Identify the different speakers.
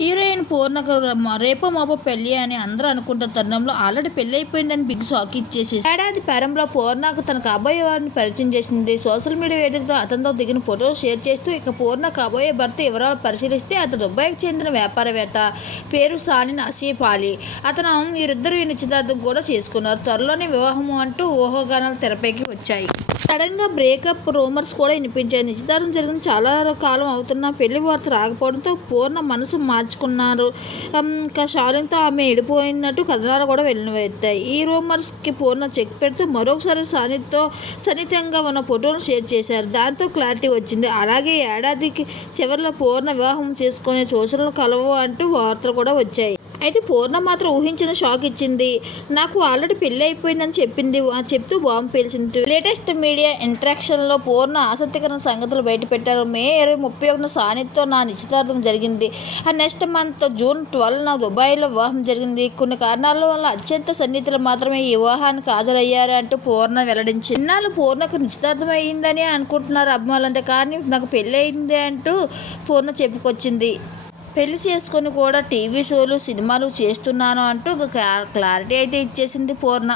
Speaker 1: Heroine పూర్ణకు రేపో మాపో పెళ్ళి అని అందరూ అనుకుంటున్న తరుణంలో ఆల్రెడీ పెళ్ళి అయిపోయిందని బిగ్ షాక్ ఇచ్చేసి ఏడాది ప్రారంభంలో పూర్ణకు తన కాబోయే వారిని పరిచయం చేసింది. సోషల్ మీడియా వేదికతో అతనితో దిగిన ఫోటోలు షేర్ చేస్తూ ఇక పూర్ణ కాబోయే భర్త వివరాలు పరిశీలిస్తే అతడు దుబాయ్కి చెందిన వ్యాపారవేత్త పేరు సాలిన్ అసీఫ్ అలీ. అతను వీరిద్దరూ ఈ నిశ్చితార్థం కూడా చేసుకున్నారు. త్వరలోనే వివాహము అంటూ ఊహాగానాలు తెరపైకి వచ్చాయి. సడన్గా బ్రేకప్ రూమర్స్ కూడా వినిపించాయి. నిశ్చితార్థం జరిగిన చాలా కాలం అవుతున్న పెళ్ళి వార్త రాకపోవడంతో పూర్ణ మనసు మార్చి పంచుకున్నారు ఇంకా షాలిన్తో ఆమె ఎడిపోయినట్టు కథనాలు కూడా వెల్లువెత్తాయి ఈ రూమర్స్కి పూర్ణ చెక్ పెడుతూ మరొకసారి సానితో సన్నిహితంగా ఉన్న ఫోటోను షేర్ చేశారు. దాంతో క్లారిటీ వచ్చింది. అలాగే ఏడాదికి చివరిలో పూర్ణ వివాహం చేసుకునే సూచనలు కలవు అంటూ వార్తలు కూడా వచ్చాయి. అయితే పూర్ణ మాత్రం ఊహించిన షాక్ ఇచ్చింది. నాకు ఆల్రెడీ పెళ్ళి అయిపోయిందని చెప్పింది. అని చెప్తూ బాంబు పేల్చింది. లేటెస్ట్ మీడియా ఇంటరాక్షన్లో పూర్ణ ఆసక్తికరమైన సంగతులు బయటపెట్టారు మే ఇరవై ముప్పై ఒకటిన సానితో నా నిశ్చితార్థం జరిగింది. ఆ నెక్స్ట్ మంత్ జూన్ ట్వెల్వ్ నా దుబాయ్లో వివాహం జరిగింది. కొన్ని కారణాల వల్ల అత్యంత సన్నిహితులు మాత్రమే ఈ వివాహానికి హాజరయ్యారు అంటూ పూర్ణ వెల్లడించింది. ఇన్నాళ్ళు పూర్ణకు నిశ్చితార్థం అయ్యిందని అనుకుంటున్నారు అభిమానులంతా. కానీ నాకు పెళ్ళి అయింది అంటూ పూర్ణ చెప్పుకొచ్చింది. పెళ్ళి చేసుకొని కూడా టీవీ షోలు సినిమాలు చేస్తున్నాను అంటూ ఒక క్లా- క్లారిటీ అయితే ఇచ్చేసింది పూర్ణ.